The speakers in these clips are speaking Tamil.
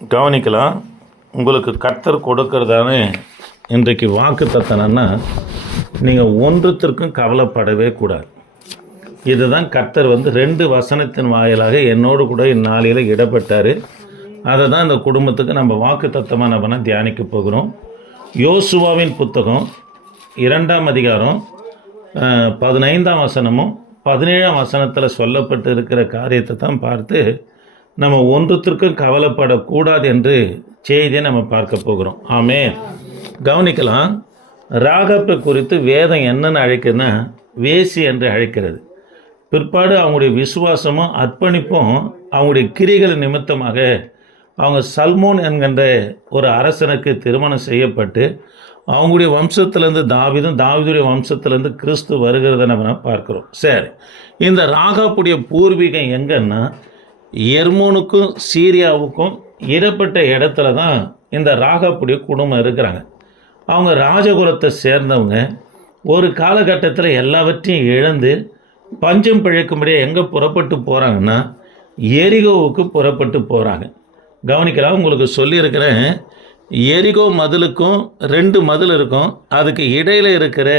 கவனிக்கலாம். உங்களுக்கு கர்த்தர் கொடுக்கறதான இன்றைக்கு வாக்கு தத்தனன்னா நீங்கள் ஒன்றுத்திற்கும் கவலைப்படவே கூடாது. இதுதான் கர்த்தர் 2 வசனத்தின் வாயிலாக என்னோடு கூட இந்நாளில் இடப்பட்டார். அதை தான் இந்த குடும்பத்துக்கு நம்ம வாக்கு தத்தமாக நம்ம தியானிக்க போகிறோம். யோசுவாவின் புத்தகம் 2ஆம் அதிகாரம் 15ஆம் வசனமும் 17ஆம் வசனத்தில் சொல்லப்பட்டு இருக்கிற காரியத்தை தான் பார்த்து நம்ம ஒன்றுத்திற்கும் கவலைப்படக்கூடாது என்று செய்தியை நம்ம பார்க்க போகிறோம். ஆமென். கவனிக்கலாம். ராகாப்பை குறித்து வேதம் என்னென்னு அழைக்குதுன்னா வேசி என்று அழைக்கிறது. பிற்பாடு அவங்களுடைய விசுவாசமும் அர்ப்பணிப்பும் அவங்களுடைய கிரிகள் நிமித்தமாக அவங்க சல்மோன் என்கின்ற ஒரு அரசனுக்கு திருமணம் செய்யப்பட்டு அவங்களுடைய வம்சத்திலேருந்து தாவீதுடைய வம்சத்திலேருந்து கிறிஸ்து வருகிறத நம்ம பார்க்குறோம். சரி, இந்த ராகாப்புடைய பூர்வீகம் எங்கன்னா எர்மோனுக்கும் சீரியாவுக்கும் இடப்பட்ட இடத்துல தான் இந்த ராகாப்புடைய குடும்பம் இருக்கிறாங்க. அவங்க ராஜகுலத்தை சேர்ந்தவங்க. ஒரு காலகட்டத்தில் எல்லாவற்றையும் இழந்து பஞ்சம் பிழைக்கும்படியாக எங்கே புறப்பட்டு போகிறாங்கன்னா எரிகோவுக்கு புறப்பட்டு போகிறாங்க. கவனிக்கலாம். உங்களுக்கு சொல்லியிருக்கிறேன், எரிகோ மதிலுக்கும் 2 மதில் இருக்கும். அதுக்கு இடையில் இருக்கிற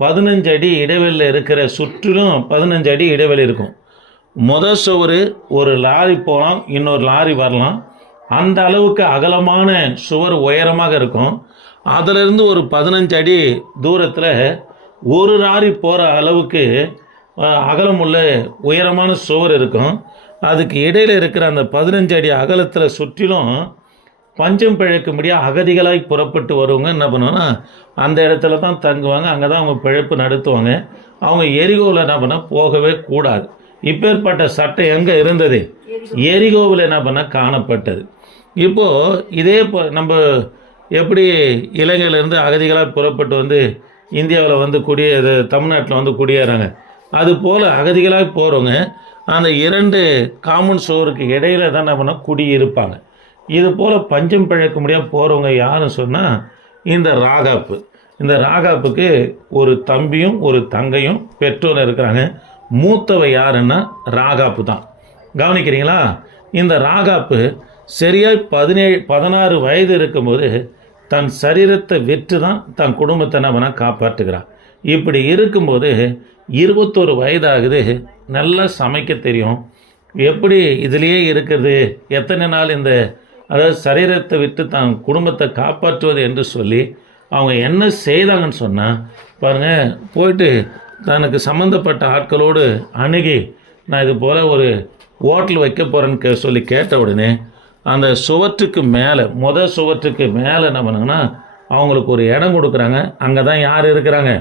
15 அடி இடைவெளியில் இருக்கிற சுற்றிலும் 15 அடி இடைவெளி இருக்கும். முதல் சுவர் ஒரு லாரி போகலாம், இன்னொரு லாரி வரலாம். அந்த அளவுக்கு அகலமான சுவர் உயரமாக இருக்கும். அதிலிருந்து ஒரு 15 அடி தூரத்தில் ஒரு லாரி போகிற அளவுக்கு அகலமுள்ள உயரமான சுவர் இருக்கும். அதுக்கு இடையில் இருக்கிற அந்த 15 அடி அகலத்தில் சுற்றிலும் பஞ்சம் பிழைக்கும்படியாக அகதிகளாய் புறப்பட்டு வருவங்க என்ன பண்ணுவாங்கன்னா அந்த இடத்துல தான் தங்குவாங்க. அங்கே தான் அவங்க பிழைப்பு நடத்துவாங்க. அவங்க எரிகோவில் என்ன பண்ணால் போகவே கூடாது. இப்பேற்பட்ட சட்டம் எங்கே இருந்தது? எரிகோவில் என்ன பண்ணால் காணப்பட்டது. இப்போது இதே நம்ம எப்படி இலங்கையிலேருந்து அகதிகளாக புறப்பட்டு இந்தியாவில் தமிழ்நாட்டில் குடியேறாங்க, அதுபோல் அகதிகளாக போகிறவங்க அந்த 2 காமன் சோருக்கு இடையில தான் என்ன பண்ணால் குடியிருப்பாங்க. இது போல் பஞ்சம் பிழைக்க முடியாது போகிறவங்க யாருன்னு சொன்னால் இந்த ராகாப்பு. இந்த ராகாப்புக்கு ஒரு தம்பியும் ஒரு தங்கையும் பெற்றோர் இருக்கிறாங்க. மூத்தவ யாருன்னா ராகாப்பு தான். கவனிக்கிறீங்களா? இந்த ராகாப்பு சரியாக 16 வயது இருக்கும்போது தன் சரீரத்தை விற்று தான் தன் குடும்பத்தை நம்ம காப்பாற்றுகிறான். இப்படி இருக்கும்போது 21 வயதாகுது. நல்லா சமைக்க தெரியும். எப்படி இதிலேயே இருக்கிறது, எத்தனை நாள் அதாவது சரீரத்தை விட்டு தன் குடும்பத்தை காப்பாற்றுவது என்று சொல்லி அவங்க என்ன செய்தாங்கன்னு சொன்னால் பாருங்கள், போயிட்டு தனக்கு சம்மந்தப்பட்ட ஆட்களோடு அணுகி நான் இது போல் ஒரு ஹோட்டல் வைக்க போகிறேன்னு சொல்லி கேட்ட உடனே அந்த சுவற்றுக்கு மேலே சுவற்றுக்கு மேலே என்ன பண்ணாங்கன்னா அவங்களுக்கு ஒரு இடம் கொடுக்குறாங்க. அங்கே தான் யார் இருக்கிறாங்க?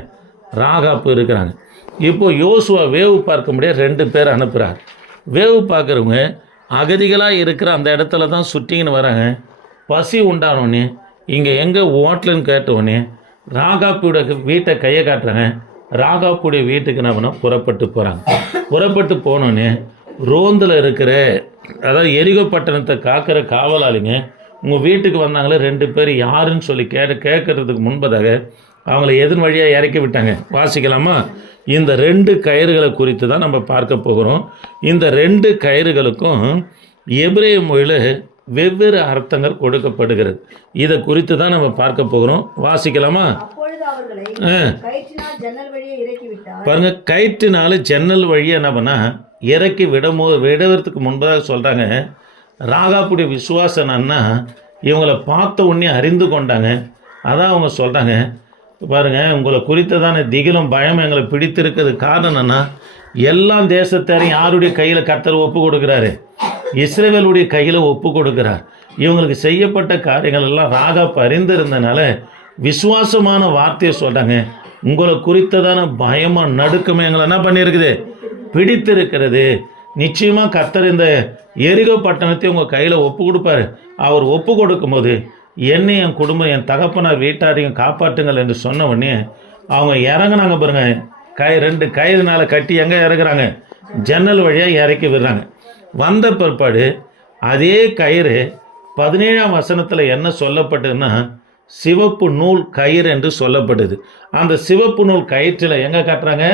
ராகாப்பு இருக்கிறாங்க. இப்போது யோசுவா வேவு பார்க்க முடியாது 2 பேர் அனுப்புகிறார். வேவு பார்க்குறவங்க அகதிகளாக இருக்கிற அந்த இடத்துல தான் சுற்றிங்கன்னு வராங்க. பசி உண்டானோடனே இங்கே எங்கே ஹோட்டலுன்னு கேட்டவுடனே ராகாப்புடைய வீட்டை கையை காட்டுறாங்க. ராகாப்புடைய வீட்டுக்கு என்ன பண்ணால் புறப்பட்டு போகிறாங்க. புறப்பட்டு போனோடனே ரோந்தில் இருக்கிற அதாவது எரிகோ பட்டணத்தை காக்கிற காவலாளிங்க உங்கள் வீட்டுக்கு வந்தாங்களே 2 பேர் யாருன்னு சொல்லி கேட்கறதுக்கு முன்பதாக அவங்கள எதன் வழியாக இறக்கி விட்டாங்க. வாசிக்கலாமா? இந்த 2 கயிறுகளை குறித்து தான் நம்ம பார்க்க போகிறோம். இந்த 2 கயிறுகளுக்கும் எபிரேய மொழியில் வெவ்வேறு அர்த்தங்கள் கொடுக்கப்படுகிறது. இதை குறித்து தான் நம்ம பார்க்க போகிறோம். வாசிக்கலாமா? பாருங்க, கயிற்றினால ஜன்னல் வழியாக என்ன பண்ணால் இறக்கி விடுறதுக்கு முன்பதாக சொல்கிறாங்க, ராகாப்புடைய விசுவாசம் என்னன்னா இவங்களை பார்த்த உடனே அறிந்து கொண்டாங்க. அதான் அவங்க சொல்கிறாங்க, பாருங்கள், உங்களை குறித்ததான திகிலும் பயம் எங்களை பிடித்திருக்கிறது. காரணம் என்னன்னா எல்லா தேசத்தாரையும் யாருடைய கையில் கர்த்தர் ஒப்பு கொடுக்குறாரு? இஸ்ரவேலுடைய கையில் ஒப்பு கொடுக்குறார். இவங்களுக்கு செய்யப்பட்ட காரியங்கள் எல்லாம் ராகாப்பு அறிந்திருந்தனால விசுவாசமான வார்த்தையை சொல்கிறாங்க. உங்களை குறித்ததான பயமாக நடுக்கமே எங்களை என்ன பண்ணியிருக்குது? பிடித்திருக்கிறது. நிச்சயமாக கர்த்தர் இந்த எரிகோ பட்டணத்தை உங்கள் கையில் ஒப்பு கொடுப்பார். அவர் ஒப்பு கொடுக்கும்போது என்னை என் குடும்பம் என் தகப்பனார் வீட்டாரையும் காப்பாற்றுங்கள் என்று சொன்ன உடனே அவங்க இறங்குனாங்க. பாருங்கள், 2 கயிறுனால கட்டி எங்கே இறக்குறாங்க? ஜன்னல் வழியாக இறக்கி விடுறாங்க. வந்த பிற்பாடு அதே கயிறு 17ஆம் வசனத்தில் என்ன சொல்லப்பட்டதுன்னா சிவப்பு நூல் கயிறு என்று சொல்லப்படுது. அந்த சிவப்பு நூல் கயிற்றில் எங்கே காட்டுறாங்க?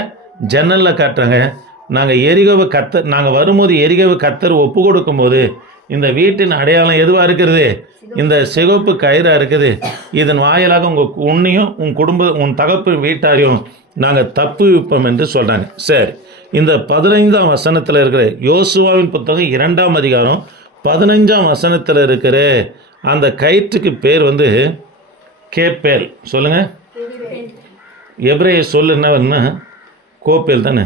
ஜன்னலில் காட்டுறாங்க. நாங்கள் வரும்போது எரிகோவை கர்த்தர் ஒப்பு கொடுக்கும்போது இந்த வீட்டின் அடையாளம் எதுவாக இருக்கிறது? இந்த சிவப்பு கயிறாக இருக்குது. இதன் வாயிலாக உன்னையும் உன் தகப்பு வீட்டாரையும் நாங்கள் தப்புவிப்போம் என்று சொல்கிறாங்க. சரி, இந்த 15ஆம் வசனத்தில் இருக்கிற யோசுவாவின் புத்தகம் 2ஆம் அதிகாரம் 15ஆம் வசனத்தில் இருக்கிற அந்த கயிற்றுக்கு பேர் கேப்பேல். சொல்லுங்கள். எபிரேய சொல் என்னன்னா கோப்பேல் தானே.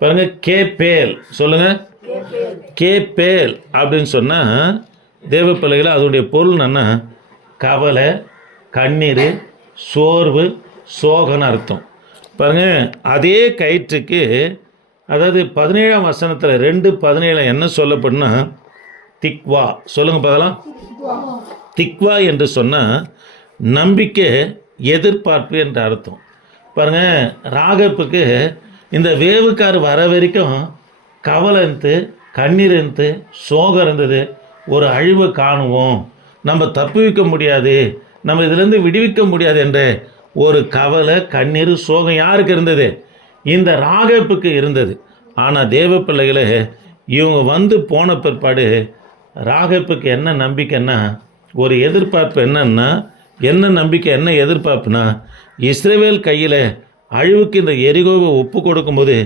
பாருங்க, கேப்பேல். சொல்லுங்கள். கேப்பேல் அப்படின்னு சொன்னால் தேவ பிள்ளைகளை அதனுடைய பொருள் என்னன்னா கவலை, கண்ணீர், சோர்வு, சோகன்னு அர்த்தம். பாருங்கள், அதே கயிற்றுக்கு அதாவது 17ஆம் வசனத்தில் 2:17 என்ன சொல்லப்படுனா திக்வா. சொல்லுங்கள் பார்க்கலாம். திக்வா என்று சொன்னால் நம்பிக்கை, எதிர்பார்ப்பு என்ற அர்த்தம். பாருங்கள், ராகப்புக்கு இந்த வேவுக்கார் வர வரைக்கும் கவலை இருந்து, கண்ணீர் இருந்து, சோகம் இருந்தது. ஒரு அழிவை காணுவோம், நம்ம தப்புவிக்க முடியாது, நம்ம இதிலேருந்து விடுவிக்க முடியாது என்ற ஒரு கவலை, கண்ணீர், சோகம் யாருக்கு இருந்தது? இந்த ராகப்புக்கு இருந்தது. ஆனால் தேவ பிள்ளைகளை இவங்க போன பிற்பாடு ராகப்புக்கு என்ன நம்பிக்கைன்னா ஒரு எதிர்பார்ப்பு. என்னன்னா என்ன நம்பிக்கை, என்ன எதிர்பார்ப்புனா இஸ்ரவேல் கையில் அழிவுக்கு இந்த எரிகோவை ஒப்பு கொடுக்கும்போது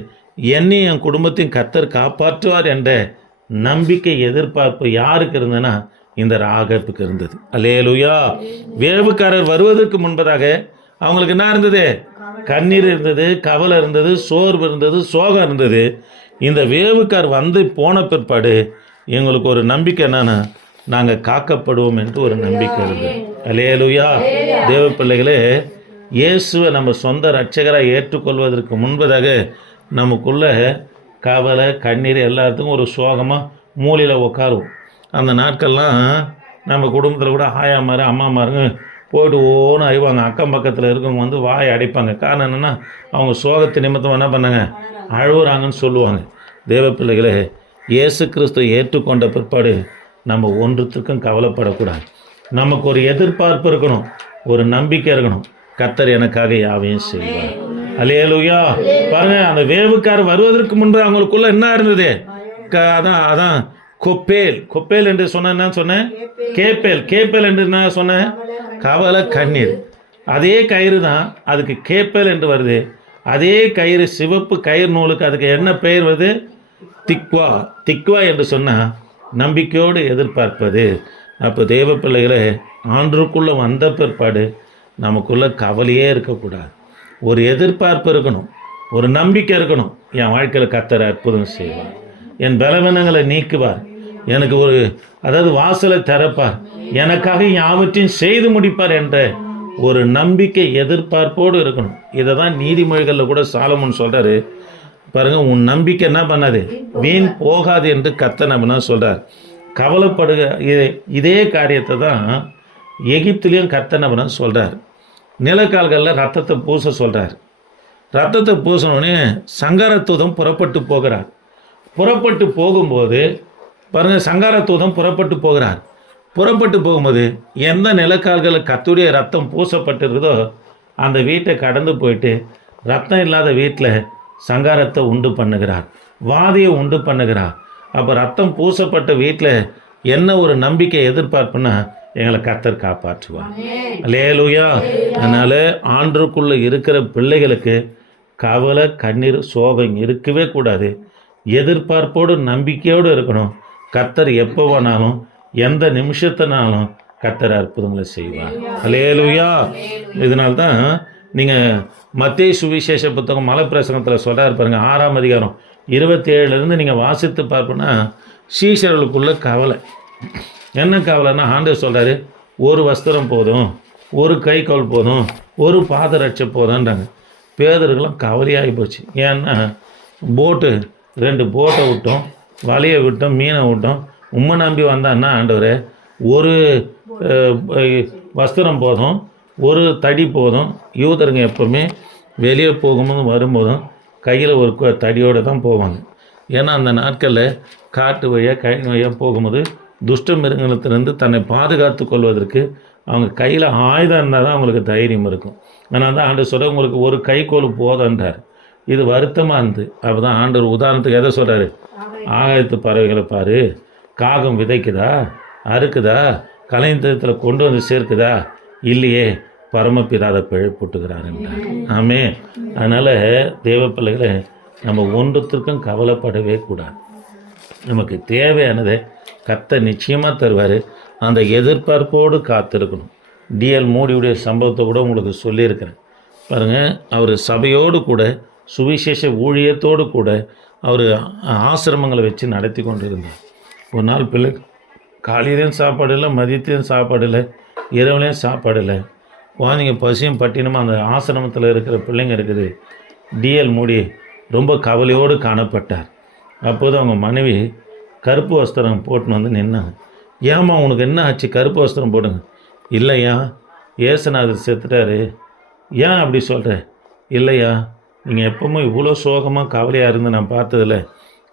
என்னையும் என் குடும்பத்தையும் கர்த்தர் காப்பாற்றுவார் என்ற நம்பிக்கை, எதிர்பார்ப்பு யாருக்கு இருந்ததுன்னா இந்த ராகப்புக்கு இருந்தது. அல்லேலூயா. வேவுக்காரர் வருவதற்கு முன்பதாக அவங்களுக்கு என்ன இருந்தது? கண்ணீர் இருந்தது, கவலை இருந்தது, சோர்வு இருந்தது, சோகம் இருந்தது. இந்த வேவுக்கார் போன பிற்பாடு எங்களுக்கு ஒரு நம்பிக்கை என்னன்னா நாங்கள் காக்கப்படுவோம் என்று ஒரு நம்பிக்கை இருந்தது. அல்லேலூயா. தேவ பிள்ளைகளே, இயேசுவை நம்ம சொந்த இரட்சகராக ஏற்றுக்கொள்வதற்கு முன்பதாக நமக்குள்ள கவலை, கண்ணீர் எல்லாத்துக்கும் ஒரு சோகமாக மூலையில் உட்காருவோம். அந்த நாட்கள்லாம் நம்ம குடும்பத்தில் கூட ஆயாமாரு, அம்மாமாருங்க போய்ட்டு ஓன்னு அழிவாங்க. அக்கம் பக்கத்தில் இருக்கவங்க வாயை அடைப்பாங்க. காரணம் என்னென்னா அவங்க சோகத்து நிமித்தம் என்ன பண்ணாங்க? அழுகுறாங்கன்னு சொல்லுவாங்க. தேவ பிள்ளைகளே, இயேசு கிறிஸ்துவை ஏற்றுக்கொண்ட பிற்பாடு நம்ம ஒன்றுத்துக்கும் கவலைப்படக்கூடாது. நமக்கு ஒரு எதிர்பார்ப்பு இருக்கணும், ஒரு நம்பிக்கை இருக்கணும். கர்த்தர் எனக்காக யாவையும் செய்வார். அல்லேலூயா. பாருங்க, அந்த வேவுக்கார் வருவதற்கு முன்பு அவங்களுக்குள்ள என்ன இருந்தது? அதான் கொப்பேல். கொப்பேல் என்று சொன்ன என்ன சொன்னேன்? கேப்பேல். கேப்பேல் என்று என்ன சொன்னேன்? கவலை, கண்ணீர். அதே கயிறு தான் அதுக்கு கேப்பேல் என்று வருது. அதே கயிறு, சிவப்பு கயிறு நூலுக்கு அதுக்கு என்ன பெயர் வருது? திக்வா. திக்வா என்று சொன்னால் நம்பிக்கையோடு எதிர்பார்ப்பது. அப்போ தேவ பிள்ளைகளை ஆண்டுக்குள்ளே வந்த பிற்பாடு நமக்குள்ளே கவலையே இருக்கக்கூடாது. ஒரு எதிர்பார்ப்பு இருக்கணும், ஒரு நம்பிக்கை இருக்கணும். என் வாழ்க்கையில் கர்த்தர் அற்புதம் செய்வார், என் பலவீனங்களை நீக்குவார், எனக்கு அதாவது வாசலை திறப்பார், எனக்காக யாவற்றையும் செய்து முடிப்பார் என்ற ஒரு நம்பிக்கை, எதிர்பார்ப்போடு இருக்கணும். இதை தான் நீதிமொழிகளில் கூட சாலமோன் சொல்கிறாரு. பாருங்கள், உன் நம்பிக்கை என்ன பண்ணாது? வீண் போகாது என்று கர்த்தர் அப்படின்னா சொல்கிறார். கவலைப்படுக இதே காரியத்தை தான் எகிப்திலையும் கர்த்தர் அப்படின்னா சொல்கிறார். நிலக்கால்களில் ரத்தத்தை பூச சொல்கிறார். ரத்தத்தை பூசினோடனே சங்காரத்தூதம் புறப்பட்டு போகிறார். புறப்பட்டு போகும்போது பாருங்கள், சங்காரத்தூதம் புறப்பட்டு போகிறார். புறப்பட்டு போகும்போது எந்த நிலக்கால்களில் கர்த்தருடைய ரத்தம் பூசப்பட்டிருக்குதோ அந்த வீட்டை கடந்து போயிட்டு ரத்தம் இல்லாத வீட்டில் சங்காரத்தை உண்டு பண்ணுகிறார், வாதியை உண்டு பண்ணுகிறார். அப்போ ரத்தம் பூசப்பட்ட வீட்டில் என்ன ஒரு நம்பிக்கை, எதிர்பார்ப்புன்னா எங்களை கர்த்தர் காப்பாற்றுவார். அல்லேலூயா. அதனால் ஆண்டுக்குள்ளே இருக்கிற பிள்ளைகளுக்கு கவலை, கண்ணீர், சோகம் இருக்கவே கூடாது. எதிர்பார்ப்போடு நம்பிக்கையோடு இருக்கணும். கர்த்தர் எப்போ வேணாலும், எந்த நிமிஷத்தினாலும் கர்த்தர் அற்புதங்களை செய்வார். அல்லேலூயா. இதனால்தான் நீங்கள் மத்தேயு சுவிசேஷ புத்தகம் மலைப்பிரசங்கத்தில் சொல்கிறார் பாருங்கள், 6ஆம் அதிகாரம் 27 நீங்கள் வாசித்து பார்ப்போன்னா சீஷர்களுக்குள்ள கவலை. என்ன கவலைன்னா ஆண்டவர் சொல்கிறாரு, ஒரு வஸ்திரம் போதும், ஒரு கை கோல் போதும், ஒரு பாதரட்சை போதும்ன்றாங்க. பேதர்களும் கவலையாகி போச்சு. ஏன்னா 2 போட்டை விட்டோம், வலையை விட்டோம், மீனை விட்டோம், உம்மை நம்பி வந்தான்னா ஆண்டவரே ஒரு வஸ்திரம் போதும், ஒரு தடி போதும். யூதருங்க எப்போவுமே வெளியே போகும்போதும் வரும்போதும் கையில் ஒரு தடியோடு தான் போவாங்க. ஏன்னா அந்த நாட்களில் காட்டு வழியாக, கழனி வழியாக போகும்போது துஷ்ட மிருகத்திலிருந்து தன்னை பாதுகாத்து கொள்வதற்கு அவங்க கையில் ஆயுதம் இருந்தால் தான் அவங்களுக்கு தைரியம் இருக்கும். அதனால தான் ஆண்டவர் சொல்கிற உங்களுக்கு ஒரு கைக்கோல் போதன்றார். இது வருத்தமாக இருந்து அப்போ தான் ஆண்டவர் உதாரணத்துக்கு எதை சொல்கிறாரு? ஆகாயத்து பறவைகளை பாரு, காகம் விதைக்குதா, அறுக்குதா, கலைஞத்தில் கொண்டு வந்து சேர்க்குதா? இல்லையே, பரமபிதாத பிழைப்பூட்டுகிறார் என்றார். ஆமே. அதனால் தேவ பிள்ளைகளை நம்ம ஒன்றுத்திற்கும் கவலைப்படவே கூடாது. நமக்கு தேவையானதை கர்த்தர் நிச்சயமாக தருவார். அந்த எதிர்பார்ப்போடு காத்திருக்கணும். டிஎல் மோடியுடைய சம்பவத்தை கூட உங்களுக்கு சொல்லியிருக்கிறேன் பாருங்கள். அவர் சபையோடு கூட சுவிசேஷ ஊழியத்தோடு கூட அவர் ஆசிரமங்களை வச்சு நடத்தி கொண்டு இருந்தார். ஒரு நாள் பிள்ளை காலையிலையும் சாப்பாடு இல்லை, மதியத்தையும் சாப்பாடு இல்லை, இரவுலையும் சாப்பாடு இல்லை. குழந்தைங்க பசியும் பட்டினமாக அந்த ஆசிரமத்தில் இருக்கிற பிள்ளைங்க இருக்குது. டிஎல் மோடி ரொம்ப கவலையோடு காணப்பட்டார். அப்போது அவங்க மனைவி கருப்பு வஸ்திரம் போட்டுன்னு வந்து நின்னாங்க. ஏம்மா உனக்கு என்ன ஆச்சு, கருப்பு வஸ்திரம் போடுங்க. இல்லையா, ஏசுநாதர் செத்துட்டாரு. ஏன் அப்படி சொல்கிற? இல்லையா, நீங்கள் எப்பவுமே இவ்வளோ சோகமாக கவலையாக இருந்து நான் பார்த்ததில்ல.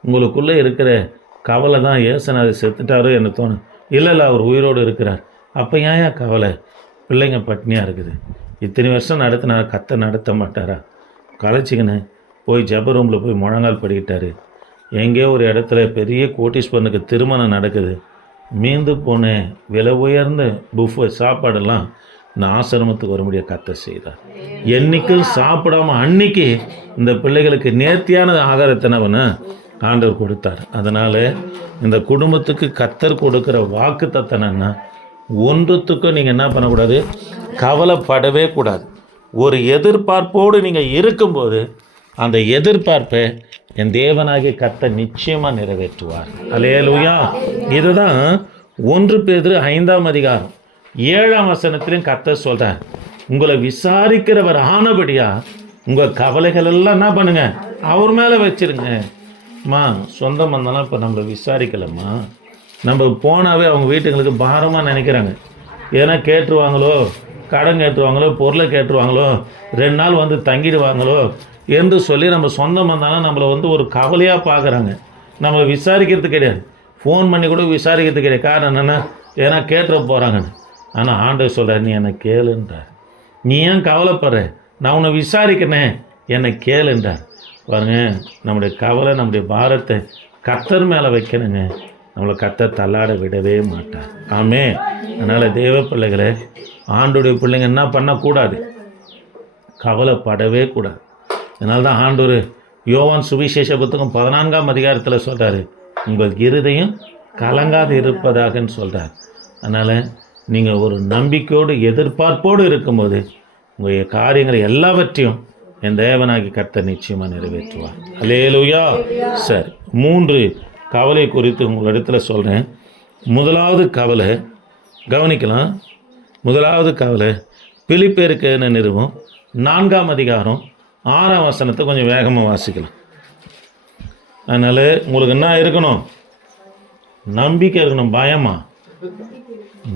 உங்களுக்குள்ளே இருக்கிற கவலை தான் ஏசுநாதர் செத்துட்டாரோ என்ன தோணும். இல்லை அவர் உயிரோடு இருக்கிறார். அப்போ ஏன் கவலை? பிள்ளைங்க பட்னியாக இருக்குது. இத்தனை வருஷம் நடத்தினார், கத்த நடத்த மாட்டாரா? கலைச்சிக்கின்னு போய் ஜப ரூமில் போய் முழங்கால் படிக்கிட்டார். எங்கேயோ ஒரு இடத்துல பெரிய கோட்டீஸ்வரனுக்கு திருமணம் நடக்குது. மீந்து போன விலை உயர்ந்த புஃபே சாப்பாடெல்லாம் இந்த ஆசிரமத்துக்கு வர முடிய கத்த செய்தார். என்றைக்கும் சாப்பிடாம அன்னைக்கு இந்த பிள்ளைகளுக்கு நேர்த்தியான ஆகாரத்தினவனை ஆண்டவர் கொடுத்தார். அதனால் இந்த குடும்பத்துக்கு கத்தர் கொடுக்குற வாக்கு தத்தனைன்னா ஒன்றுத்துக்கும் நீங்கள் என்ன பண்ணக்கூடாது, கவலைப்படவே கூடாது. ஒரு எதிர்பார்ப்போடு நீங்கள் இருக்கும்போது அந்த எதிர்பார்ப்பை என் தேவனாகிய கர்த்தர் நிச்சயமாக நிறைவேற்றுவார். அல்லேலூயா. இதுதான் 1 பேதுரு 5ஆம் அதிகாரம் 7ஆம் வசனத்திலையும் கர்த்தர் சொல்கிறார். உங்களை விசாரிக்கிறவர் ஆனபடியா உங்கள் கவலைகள் எல்லாம் என்ன பண்ணுங்க, அவர் மேலே வச்சிருங்க. சொந்த பந்தம்லாம் இப்போ நம்மளை விசாரிக்கலம்மா. நம்ம போனாவே அவங்க வீட்டுங்களுக்கு பாரமாக நினைக்கிறாங்க. ஏன்னா கேட்டுருவாங்களோ, கடன் கேட்டுருவாங்களோ, பொருளை கேட்டுருவாங்களோ, 2 நாள் வந்து தங்கிடுவாங்களோ என்று சொல்லி நம்ம சொந்தம் வந்தாலும் நம்மளை வந்து ஒரு கவலையாக பார்க்குறாங்க. நம்ம விசாரிக்கிறது கிடையாது, ஃபோன் பண்ணி கூட விசாரிக்கிறது கிடையாது. காரணம் என்னென்னா, ஏன்னா கேட்டுற போகிறாங்கன்னு. ஆனால் ஆண்டவர் சொல்கிறார், நீ என்னை கேளுன்றார். நீ ஏன் கவலைப்படுற, நான் உன்னை விசாரிக்கிறேன், என்னை கேளுன்றார். பாருங்கள், நம்முடைய கவலை, நம்முடைய பாரத்தை கர்த்தர் மேலே வைக்கணுங்க. நம்மளை கர்த்தர் தள்ளாட விடவே மாட்டார். ஆமே. அதனால் தேவ பிள்ளைகளை, ஆண்டுடைய பிள்ளைங்க என்ன பண்ணக்கூடாது, கவலைப்படவே கூடாது. அதனால தான் ஆண்டவர் யோவான் சுவிசேஷ புத்தகம் 14ஆம் அதிகாரத்தில் சொல்கிறாரு, உங்கள் இருதயம் கலங்காது இருப்பதாகன்னு சொல்கிறார். அதனால் நீங்கள் ஒரு நம்பிக்கையோடு எதிர்பார்ப்போடு இருக்கும்போது உங்கள் காரியங்களை எல்லாவற்றையும் என் தேவனாகி கர்த்தர் நிச்சயமாக நிறைவேற்றுவார். அல்லேலூயா. சரி, 3 கவலை குறித்து உங்களிடத்துல சொல்கிறேன். முதலாவது கவலை கவனிக்கலாம். முதலாவது கவலை பிலிப்பியருக்கு நிறுவம் 4ஆம் அதிகாரம் 6ஆம் வசனத்தை கொஞ்சம் வேகமாக வாசிக்கலாம். அதனால் உங்களுக்கு என்ன இருக்கணும், நம்பிக்கை இருக்கணும். பயமா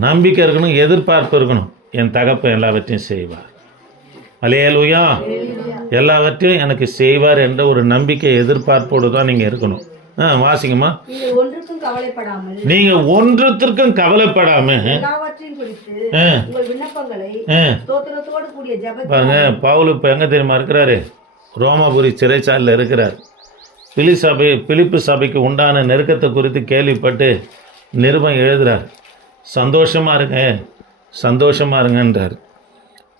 நம்பிக்கை இருக்கணும், எதிர்பார்ப்பு இருக்கணும். என் தகப்பன் எல்லாவற்றையும் செய்வார். அல்லேலூயா. எல்லாவற்றையும் எனக்கு செய்வார் என்ற ஒரு நம்பிக்கை எதிர்பார்ப்போடு தான் நீங்கள் இருக்கணும். வாசிங்கம்மா. நீங்க ஒன்றுத்திற்கும் கவலைப்படாம பாருங்க, பவுல் இப்போ எங்க தெரியுமா இருக்கிறாரு, ரோமாபுரி சிறைச்சாலையில் இருக்கிறார். பிலிப்பு சபைக்கு உண்டான நெருக்கத்தை குறித்து கேள்விப்பட்டு நிருபம் எழுதுறார். சந்தோஷமா இருங்க, சந்தோஷமா இருங்கன்றார்.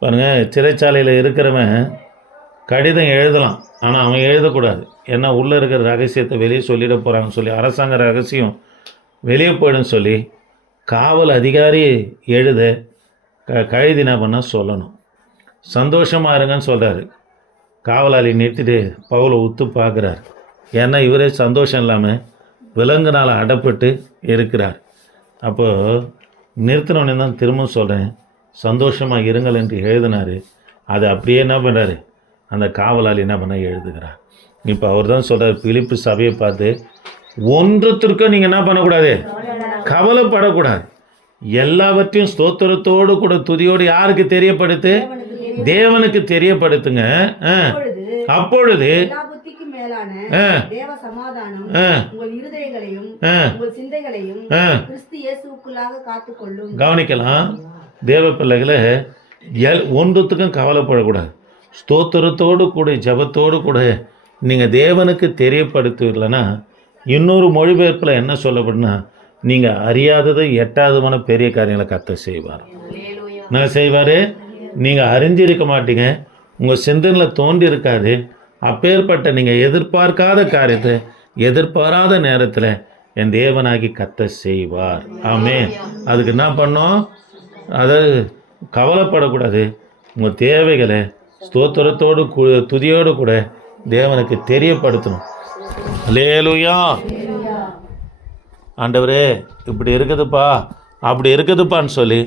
பாருங்க, சிறைச்சாலையில் இருக்கிறவன் கடிதம் எழுதலாம், ஆனால் அவன் எழுதக்கூடாது. ஏன்னா உள்ளே இருக்கிற ரகசியத்தை வெளியே சொல்லிட போகிறாங்கன்னு சொல்லி, அரசாங்க ரகசியம் வெளியே போயிடுன்னு சொல்லி காவல் அதிகாரி எழுத கைதி என்ன பண்ணால் சொல்லணும். சந்தோஷமாக இருங்கன்னு சொல்கிறாரு. காவலாளி நிறுத்திட்டு பவுலை உத்து பார்க்குறார். ஏன்னா இவரே சந்தோஷம் இல்லாமல் விலங்குனால் அடப்பட்டு இருக்கிறார். அப்போது நிறுத்தினோடனே தான் திரும்பவும் சொல்கிறேன், சந்தோஷமாக இருங்கள் என்று எழுதினார். அது அப்படியே என்ன பண்ணுறாரு, அந்த காவலாளி என்ன பண்ண எழுதுகிறார். இப்போ அவர் தான் சொல்கிறார், பிலிப்பு சபையை பார்த்து, ஒன்றுத்திற்கும் நீங்கள் என்ன பண்ணக்கூடாது, கவலைப்படக்கூடாது. எல்லாவற்றையும் ஸ்தோத்திரத்தோடு கூட துதியோடு யாருக்கு தெரியப்படுத்து, தேவனுக்கு தெரியப்படுத்துங்க. அப்பொழுது கவனிக்கலாம். தேவ பிள்ளைகளை ஒன்றுத்துக்கும் கவலைப்படக்கூடாது. ஸ்தோத்திரத்தோடு கூட ஜபத்தோடு கூட நீங்கள் தேவனுக்கு தெரியப்படுத்துவீர்கள்னா, இன்னொரு மொழிபெயர்ப்பில் என்ன சொல்லப்படுனா, நீங்கள் அறியாதது எட்டாதமான பெரிய காரியங்களை கர்த்தர் செய்வார். என்ன செய்வார்? நீங்கள் அறிஞ்சிருக்க மாட்டீங்க, உங்கள் சிந்தனையில் தோண்டி இருக்காது. அப்பேற்பட்ட நீங்கள் எதிர்பார்க்காத காரியத்தை எதிர்பாராத நேரத்தில் என் தேவனாகி கர்த்தர் செய்வார். ஆமென். அதுக்கு என்ன பண்ணோம்? அதாவது கவலைப்படக்கூடாது. உங்கள் தேவைகளை ஸ்தோத்திரத்தோடு துதியோடு கூட தேவனுக்கு தெரியப்படுத்தணும். அல்லேலூயா. ஆண்டவரே இப்படி இருக்குதுப்பா, அப்படி இருக்குதுப்பான்னு சொல்லி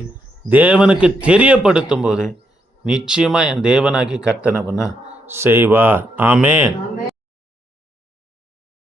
தேவனுக்கு தெரியப்படுத்தும் போது நிச்சயமாக என் தேவனாகி கர்த்தனை பண்ண செய்வார். ஆமென்.